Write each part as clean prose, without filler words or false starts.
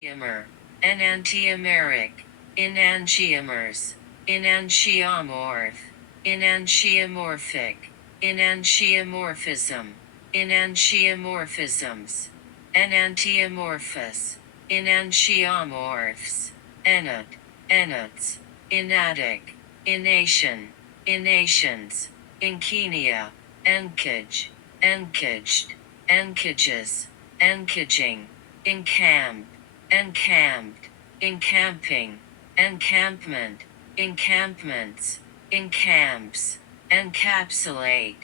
Enantiomer, enantiomeric, enantiomers, enantiomorph, enantiomorphic, enantiomorphism, enantiomorphisms, enantiomorphous, enantiomorphs, enot, enots, enatic, enation, enations, enkenia, enkage, enkaged, enkages, enkaging, encamp, encamped, encamping, encampment, encampments, encamps, encapsulate,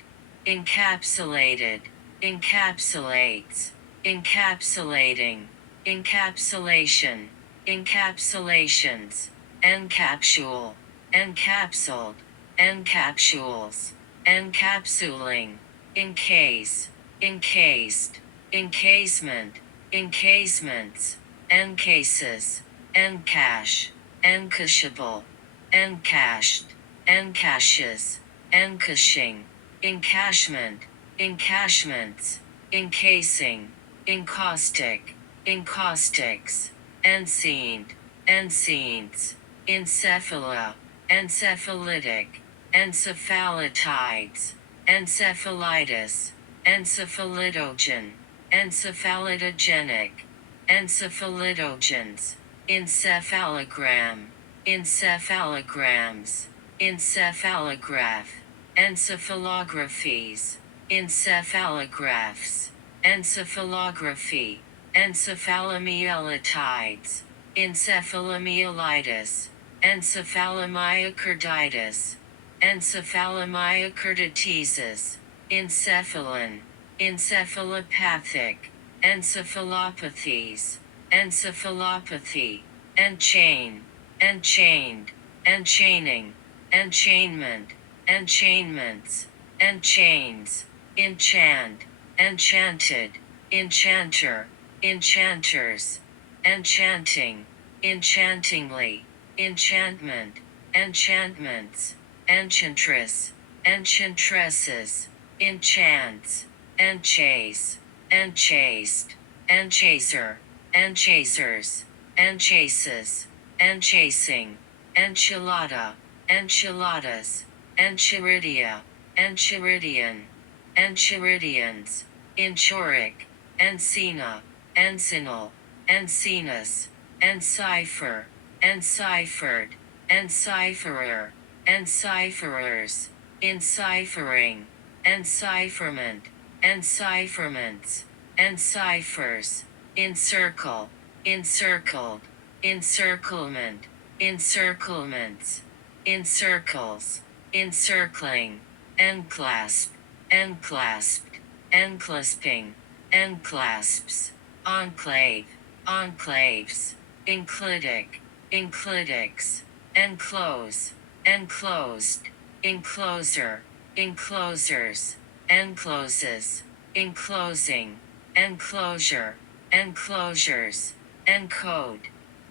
encapsulated, encapsulates, encapsulating, encapsulation, encapsulations, encapsule, encapsuled, encapsules, encapsuling, encase, encased, encasement, encasements, encases, encash, encashable, encashed, encashes, encashing, encashment, encashments, encasing, encaustic, encaustics, enceinte, enceinte, encephala, encephalitic, encephalitides, encephalitis, encephalitogen, encephalidogenic, encephalitogens, encephalogram, encephalograms, encephalograph, encephalographies, encephalographs, encephalography, encephalomyelitides, encephalomyelitis, encephalomyocarditis, encephalomyocarditis, encephalon, encephalopathic, encephalopathies, encephalopathy, enchain, enchained, enchaining, enchainment, enchainments, enchains, enchant, enchanted, enchanter, enchanters, enchanting, enchantingly, enchantment, enchantments, enchantress, enchantresses, enchants, enchase, enchased, enchaser, enchasers, enchases, enchasing, enchilada, enchiladas, enchiridia, enchiridian, enchiridians, enchoric, encina, encinal, encinus, encipher, enciphered, encipherer, encipherers, enciphering, encipherment, encipherments, enciphers, encircle, encircled, encirclement, encirclements, encircles, encircling, enclasp, enclasped, enclasping, enclasps, enclave, enclaves, enclitic, enclitics, enclose, enclosed, encloser, enclosers, encloses, enclosing, enclosure, enclosures, encode,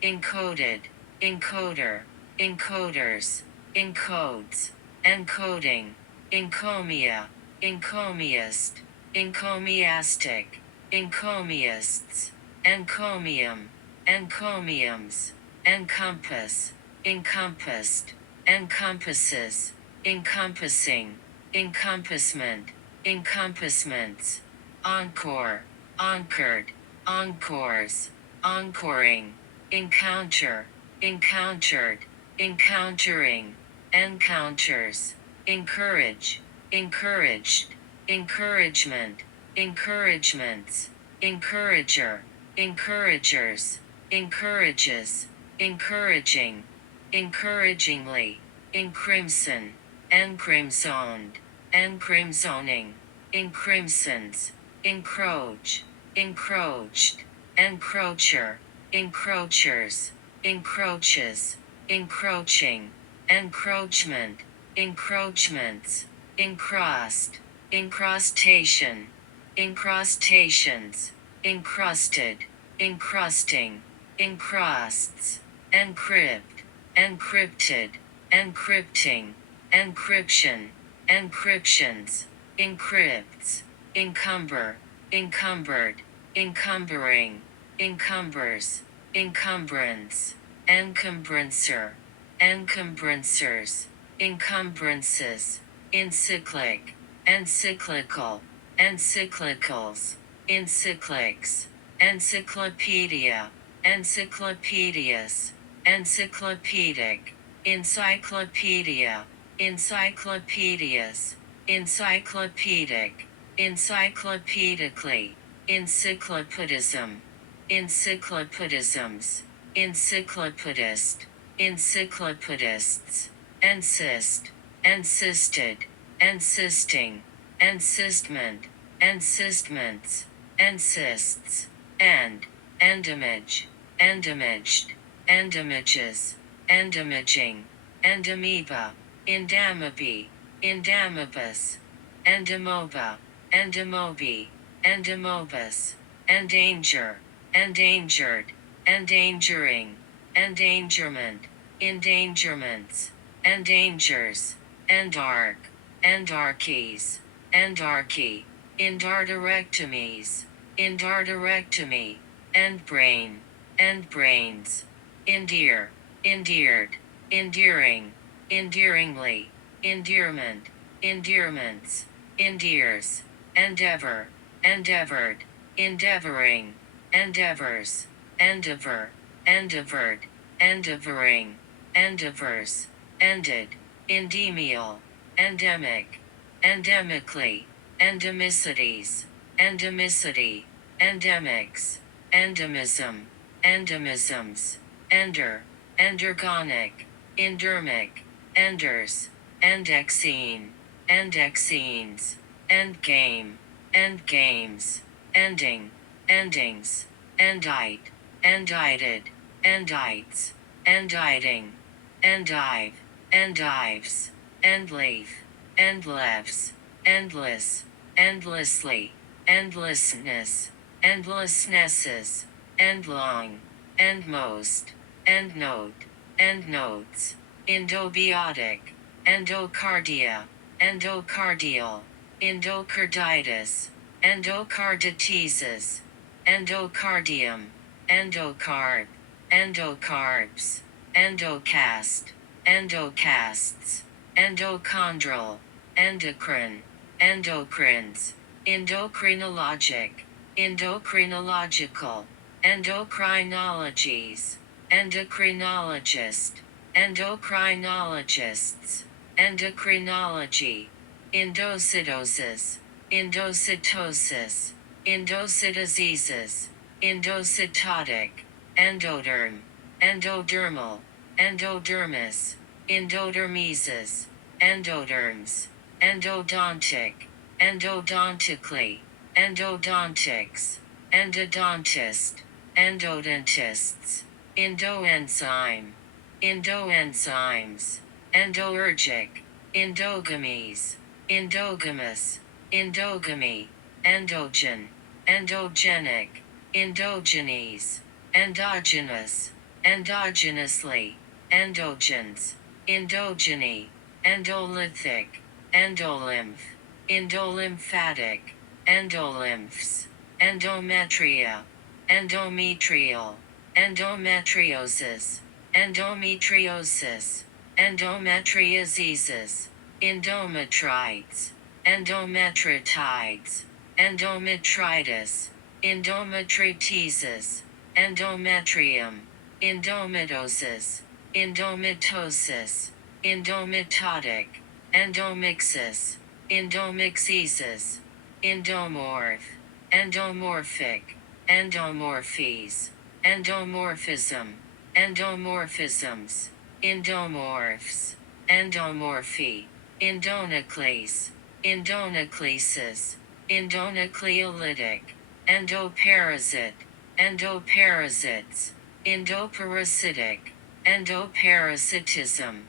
encoded, encoder, encoders, encodes, encoding, encomia, encomiast, encomiastic, encomiasts, encomium, encomiums, encompass, encompassed, encompasses, encompassing, encompassment, encompassments, encore, encored, encores, encoring, encounter, encountered, encountering, encounters, encourage, encouraged, encouragement, encouragements, encourager, encouragers, encourages, encouraging, encouragingly, encrimson, encrimsoned, encrimsoning, encrimsons, encroach, encroached, encroacher, encroachers, encroaches, encroaching, encroachment, encroachments, encrust, encrustation, encrustations, encrusted, encrusting, encrusts, encrypt, encrypted, encrypting, encryption, encryptions, encrypts, encumber, encumbered, encumbering, encumbers, encumbrance, encumbrancer, encumbrancers, encumbrances, encyclic, encyclical, encyclicals, encyclics, encyclopedia, encyclopedias, encyclopedic, encyclopedia, encyclopedias, encyclopedic, encyclopedically, encyclopedism, encyclopedisms, encyclopedist, encyclopedists, ensist, encysted, encysting, encystment, encystments, encysts, endimage, endimaged, endamages, endimaging, endamoeba, endamoebe, endamibus, endamoeba, endamoebe, endamobus, endanger, endangered, endangering, endangerment, endangerments, endangers, endark, endarchies, endarchy, endarterectomies, endarterectomy, endbrain, endbrains, endear, endeared, endearing, endearingly, endearment, endearments, endears, endeavor, endeavored, endeavoring, endeavors, endeavor, endeavored, endeavoring, endeavors, ended, endemial, endemic, endemically, endemicities, endemicity, endemics, endemism, endemisms, ender, endergonic, endermic, enders, endexine, endexines, endgame, endgames, ending, endings, endite, endicted, endites, enditing, endive, endives, endleaf, endlefs, endless, endlessly, endlessness, endlessnesses, endlong, endmost, endnote, endnotes, endobiotic, endocardia, endocardial, endocarditis, endocarditis, endocardium, endocarb, endocarbs, endocast, endocasts, endochondral, endocrine, endocrines, endocrinologic, endocrinological, endocrinologies, endocrinologist, endocrinologists, endocrinology, endocytosis, endocytosis, endocytosis, endocytotic, endoderm, endodermal, endodermis, endodermesis, endoderms, endodontic, endodontically, endodontics, endodontist, endodontists, endoenzyme, endoenzymes, endoergic, endogamies, endogamous, endogamy, endogen, endogenic, endogenes, endogenous, endogenously, endogens, endogeny, endolithic, endolymph, endolymphatic, endolymphs, endometria, endometrial, endometriosis, endometriosis, endometriosis, endometrites, endometritides, endometritis, endometritesis, endometrium, endomitosis, endomitosis, endomitotic, endomixis, endomixesis, endomorph, endomorphic, endomorphies, endomorphism, endomorphisms, endomorphs, endomorphy, endonoclase, endonoclesis, endonucleolytic, endoparasite, endoparasites, endoparasitic, endoparasitism,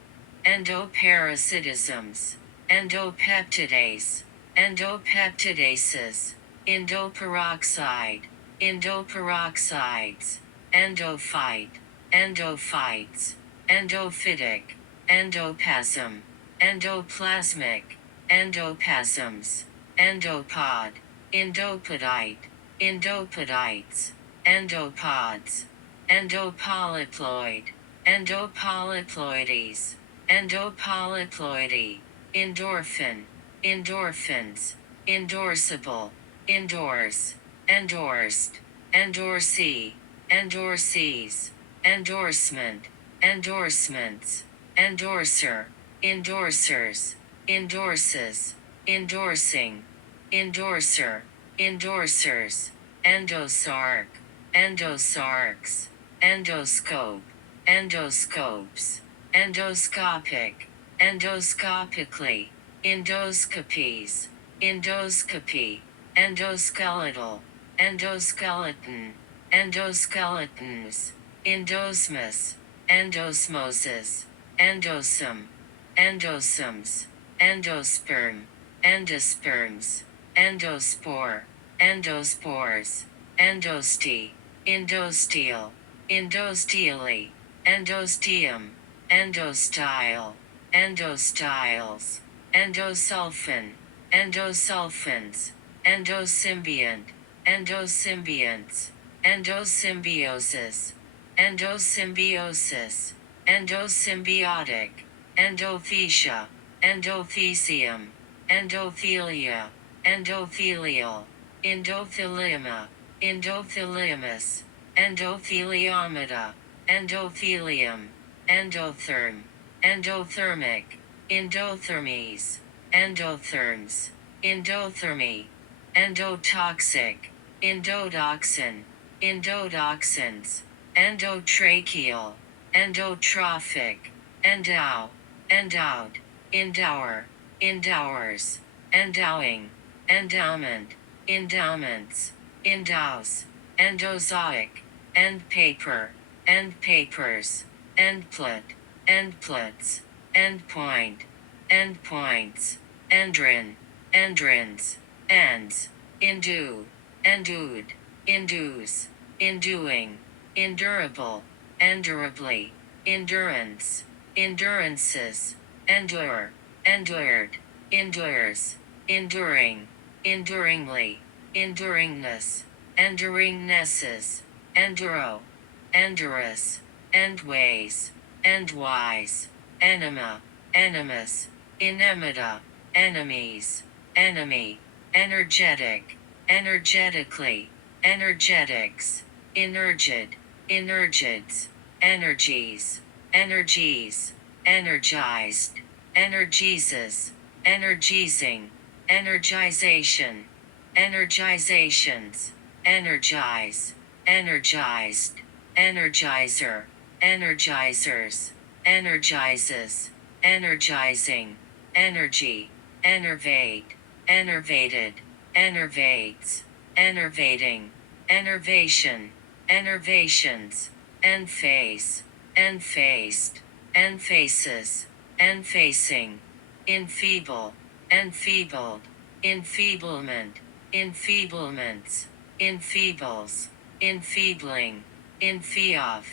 endoparasitisms, endopeptidase, endopeptidases, endoperoxide, endoperoxides, endophyte, endophytes, endophytic, endopasm, endoplasmic, endopasms, endopod, endopodite, endopodites, endopods, endopolyploid, endopolyploides, endopolyploidy, endorphin, endorphins, endorsable, endorse, endorsed, endorsee, endorsees, endorsement, endorsements, endorser, endorsers, endorses, endorsing, endorser, endorsers, endosarc, endosarcs, endoscope, endoscopes, endoscopic, endoscopically, endoscopies, endoscopy, endoskeletal, endoskeleton, endoskeletons, endosmus, endosmosis, endosome, endosomes, endosperm, endosperms, endospore, endospores, endosty, endosteal, endosteally, endosteum, endostyle, endostyles, endosulfin, endosulfins, endosymbiont, endosymbionts, endosymbiosis, endosymbiosis, endosymbiotic, endothesia, endothecium, endothelia, endothelial, endothelioma, endotheliumus, endotheliomata, endothelium, endotherm, endothermic, endothermes, endotherms, endothermy, endotoxic, endotoxin, endotoxins, endotracheal, endotrophic, endow, endowed, endower, endowers, endowing, endowment, endowments, endows, endozoic, end paper, end papers, endplot, endplots, endpoint, endpoints, endrin, endrins, ends, endue, endued, indues, enduing, endurable, endurably, endurance, endurances, endure, endured, endures, enduring, enduringly, enduringness, enduringnesses, enduro, endurous, endways, endwise, enema, enemas, enemata, enemies, enemy, energetic, energetically, energetics, energid, energids, energies, energies, energized, energizes, energizing, energization, energizations, energize, energized, energizer, energizers, energizes, energizing, energy, enervate, enervated, enervates, enervating, enervation, enervations, enface, enfaced, enfaces, enfacing, enfeeble, enfeebled, enfeeblement, enfeeblements, enfeebles, enfeebling, enfeoff,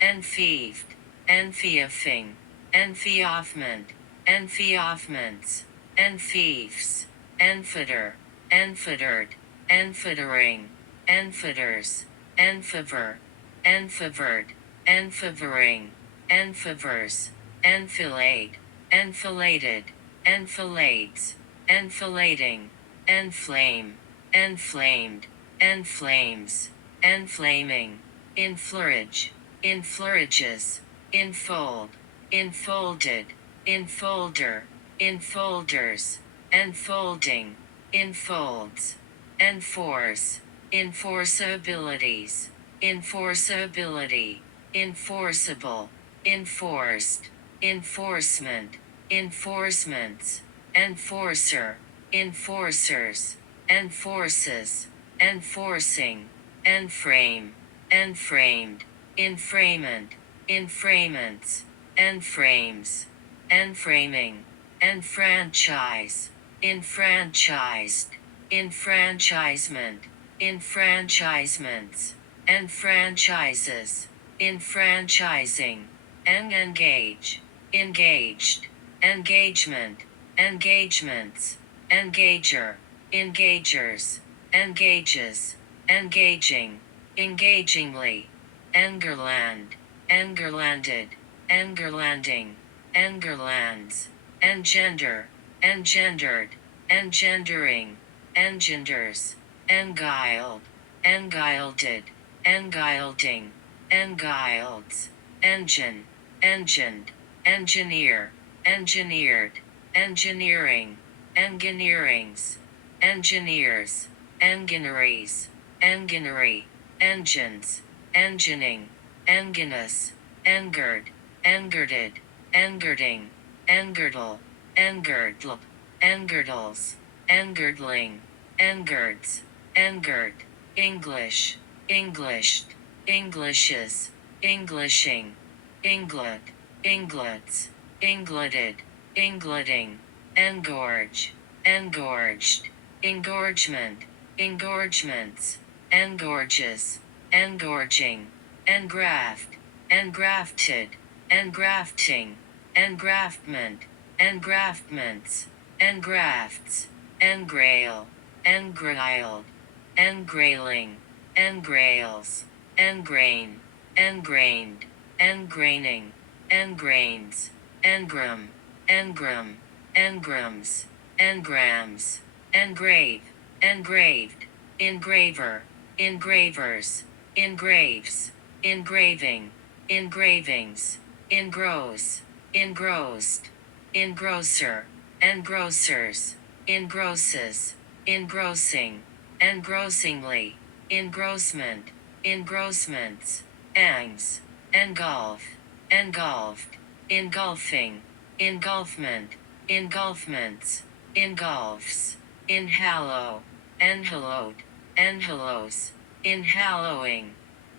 enfeeved, enfeoffing, enfeoffment, enfeoffments, enfeefs, enfeter, enfetered, enfetering, enfeters, enfiver, enfivered, enfivering, enfivers, enfilade, enfiladed, enfilades, enfilading, enflame, enflamed, enflames, enflaming, inflourage, inflourages, infold, enfolded, enfolder, enfolders, enfolding, enfolds, enforce, enforceabilities, enforceability, enforceable, enforced, enforcement, enforcements, enforcer, enforcers, enforces, enforcing, enframe, enframed, enframement, enframents, enframes, enframing, enfranchise, enfranchised, enfranchisement, enfranchisements, enfranchises, enfranchising, engage, engaged, engagement, engagements, engager, engagers, engages, engaging, engagingly, Engerland, engerlanded, engerlanding, engerlands, engender, engendered, engendering, engenders, enguiled, enguilded, enguilding, enguilds, engine, engined, engineer, engineered, engineering, engineerings, engineers, engineries, enginery, engines, engineing, enginous, engird, engarded, engarding, engirdle, engirdle, engirdles, engirdling, engirds, engird, English, Englished, Englishes, Englishing, Englet, Englets, Engletted, Engletting, engorge, engorged, engorgement, engorgements, engorges, engorging, engraft, engrafted, engrafting, engraftment, engraftments, engrafts, engrail, engrailed, engrailing, engrails, engrain, engrained, engraining, engrains, engram, engram, engrams, engrams, engrave, engraved, engraver, engravers, engraves, engraving, engravings, engross, engrossed, engrosser, engrossers, engrosses, engrossing, engrossingly, engrossment, engrossments, angs, engulf, engulfed, engulfing, engulfment, engulfments, engulfs, inhallow, enhallowed, enhallows, inhallowing,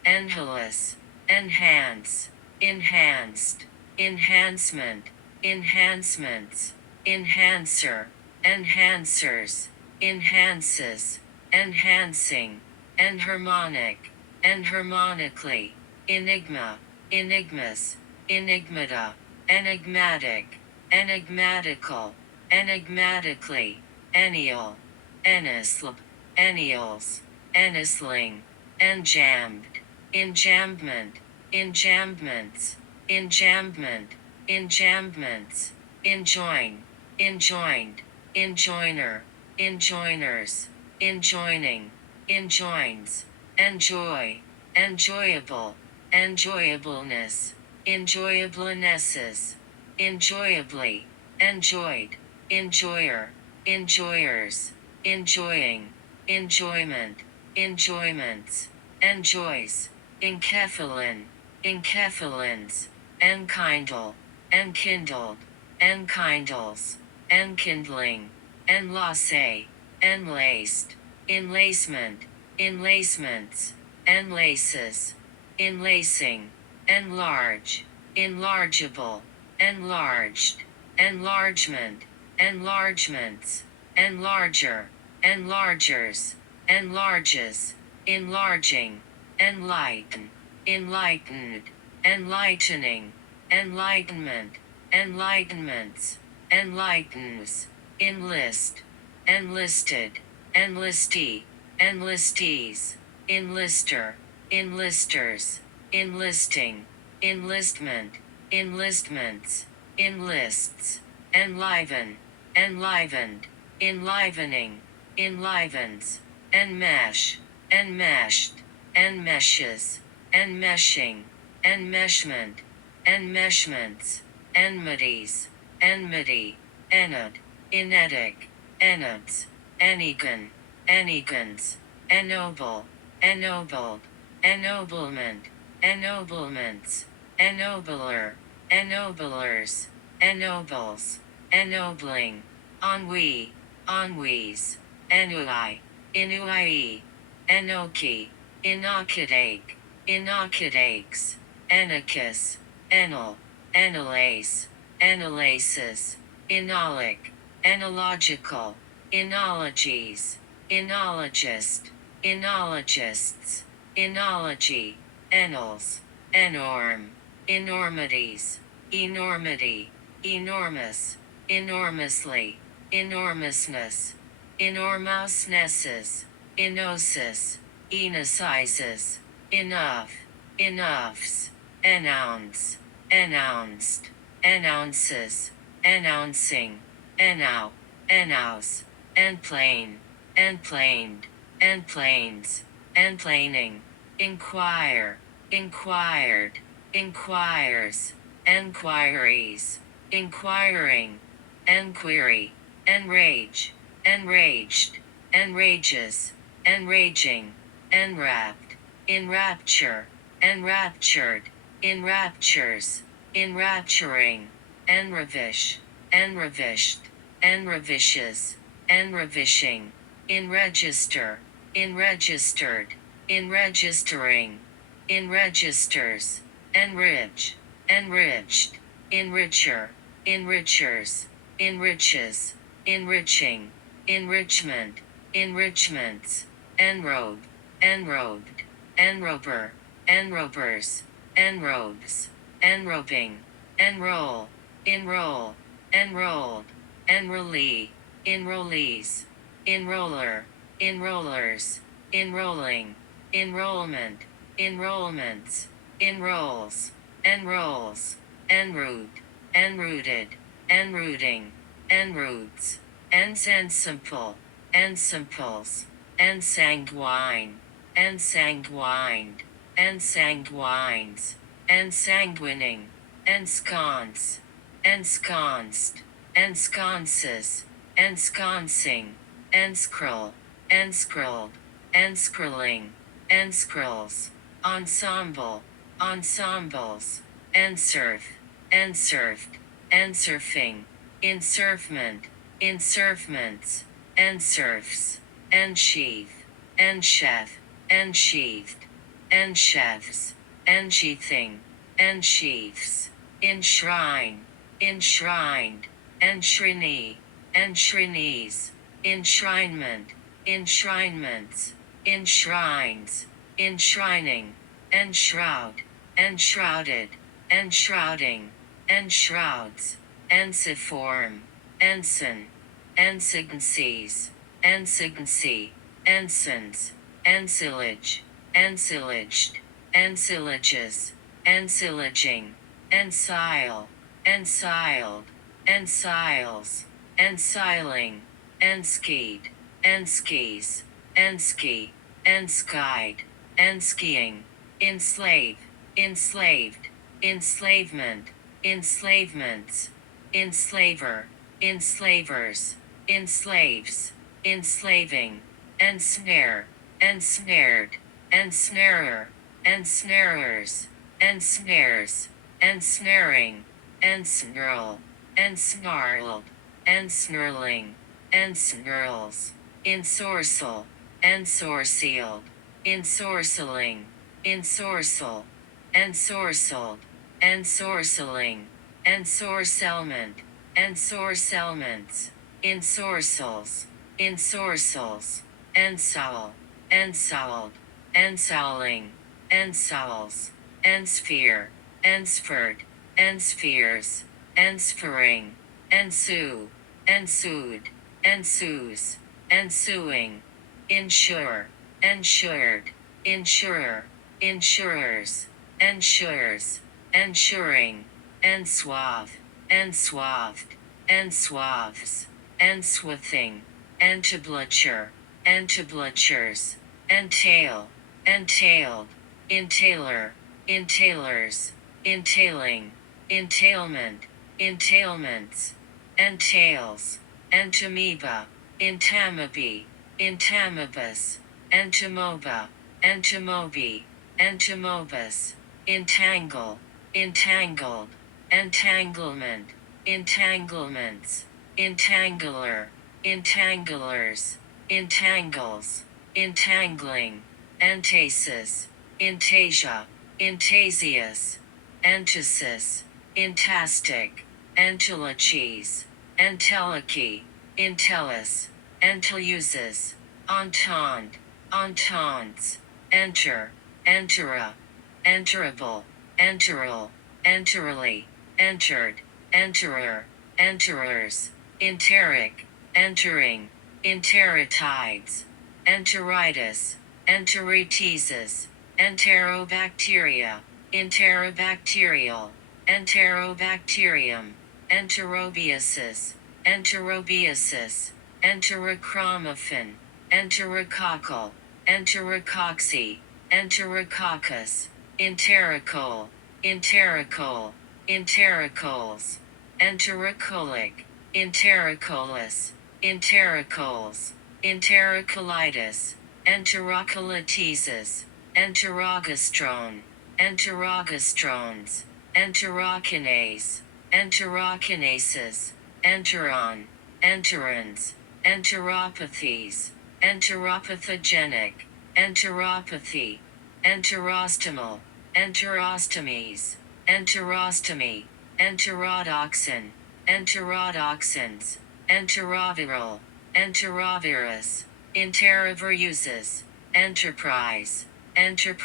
enhallous, enhance, enhanced, enhancement, enhancements, enhancer, enhancers, enhances, enhancing, enharmonic, enharmonically, enigma, enigmas, enigmata, enigmatic, enigmatical, enigmatically, ennial, ennisl, ennials, ennisling, enjambed, enjambment, enjambments, enjambment, enjambments, enjoin, enjoined, enjoiner, enjoiners, enjoining, enjoins, enjoy, enjoyable, enjoyableness, enjoyablenesses, enjoyably, enjoyed, enjoyer, enjoyers, enjoying, enjoyment, enjoyments, enjoys, enkephalin, enkephalins, enkindle, enkindled, enkindles, enkindling, enlace, enlaced, enlacement, enlacements, enlaces, enlacing, enlarge, enlargeable, enlarged, enlargement, enlargements, enlarger, enlargers, enlarges, enlarging, enlighten, enlightened, enlightening, enlightenment, enlightenments, enlightens, enlist, enlisted, enlistee, enlistees, enlister, enlisters, enlisting, enlistment, enlistments, enlists, enliven, enlivened, enlivening, enlivens, enmesh, enmeshed, enmeshes, enmeshing, enmeshment, enmeshments, enmities, enmity, enod, enetic, enods, enigan, enigans, ennoble, ennobled, ennoblement, ennoblements, ennobler, ennoblers, ennobles, ennobling, ennui, ennuis, ennui, ennuii, enochi, inocidate, inocidates, enocus, enol, enolace, enolaces, enolic, enological, enologies, enologist, enologists, enology, enals, enorm, enormities, enormity, enormous, enormously, enormousness, enormousnesses, enosis, enocizes, enough, enoughs, announce, announced, announces, announcing, annow, announce, enplane, enplaned, enplanes, enplaning, inquire, inquired, inquires, enquiries, inquiring, enquiry, enrage, enraged, enrages, enraging, enwrapped, enrapture, enraptured, enraptures, enrapturing, enravish, enravished, enravishes, enravishing, enregister, enregistered, enregistering, enregisters, enrich, enriched, enricher, enrichers, enriches, enriching, enrichment, enrichments, enrobe, enrobed, enrober, enrobers, enrobes, enrobing, enroll, enroll, enrolled, enrollee, enrollees, enroller, enrollers, enrolling, enrollment, enrollments, enrolls, enrolls, enroute, enrooted, enrooting, enroots, ensimple, ensimples, ensanguine, ensanguined, ensanguines, ensanguining, ensconce, ensconced, ensconces, ensconcing, enscroll, enscrolled, enscrolling, enscrolls, ensemble, ensembles, ensurf, ensurfed, ensurfing, ensurfment, ensurfments, ensurfs, ensheath, enchef, ensheathed, enchefs, ensheathing, ensheaths, enshrine, enshrined, enshrinee, enshrinees, enshrinement, enshrinements, enshrines, enshrining, enshroud, enshrouded, enshrouding, enshrouds, ensiform, ensign, ensigncies, ensigncy, ensigns, ensilage, ensilaged, ensilages, ensilaging, ensile, ensiled, ensiles, ensiling, enskied, enskis, enski, enskied, enskiing, enslave, enslaved, enslavement, enslavements, enslaver, enslavers, enslaves, enslaving, ensnare, ensnared, ensnarer, ensnarers, ensnares, ensnaring, ensnarl, ensnarled, ensnarling, ensnarls, ensorcel, ensorcealed, ensorceling, ensorcel, ensorcelled, ensorceling, ensorcelment, ensorcelments, ensorcels, ensorcels, ensoul, ensouled, ensouling, ensouls, ensphere, ensphered, enspheres, ensphering, ensue, ensued, ensues, ensuing, insure, insured, insurer, insurers, ensures, ensuring, enswathe, enswathed, enswaths, enswathing, entablature, entablatures, entail, entailed, entailer, entailers, entailing, entailment, entailments, entails, entamoeba, entamoeba, entamobus, entamoeba, entamoebe, entamobus, entangle, entangled, entanglement, entanglements, entangler, entanglers, entangles, entangling, entasis, entasia, entasius, entasis, entastic, entelechies, entelechy, entellus, enteuses, entente, ententes, enter, entera, enterable, enteral, enterally, entered, enterer, enterers, enteric, entering, enteritides, enteritis, enteriteses, enterobacteria, enterobacterial, enterobacterium, enterobiasis, enterobiasis, enterochromophon, enterococcal, enterococci, enterococcus, enterocole, enterocole, enterocoles, enterocolic, enterocolus, enterocoles, enterocolitis, enterocolitis, enterogastrone, enterogасtrones, enterokinase, enterokinases, enteron, enterons, enteropathies, enteropathogenic, enteropathy, enterostomal, enterostomies, enterostomy, enterodoxin, enterodoxins, enteroviral, enterovirus, enteroviruses, enterprise, enterprise.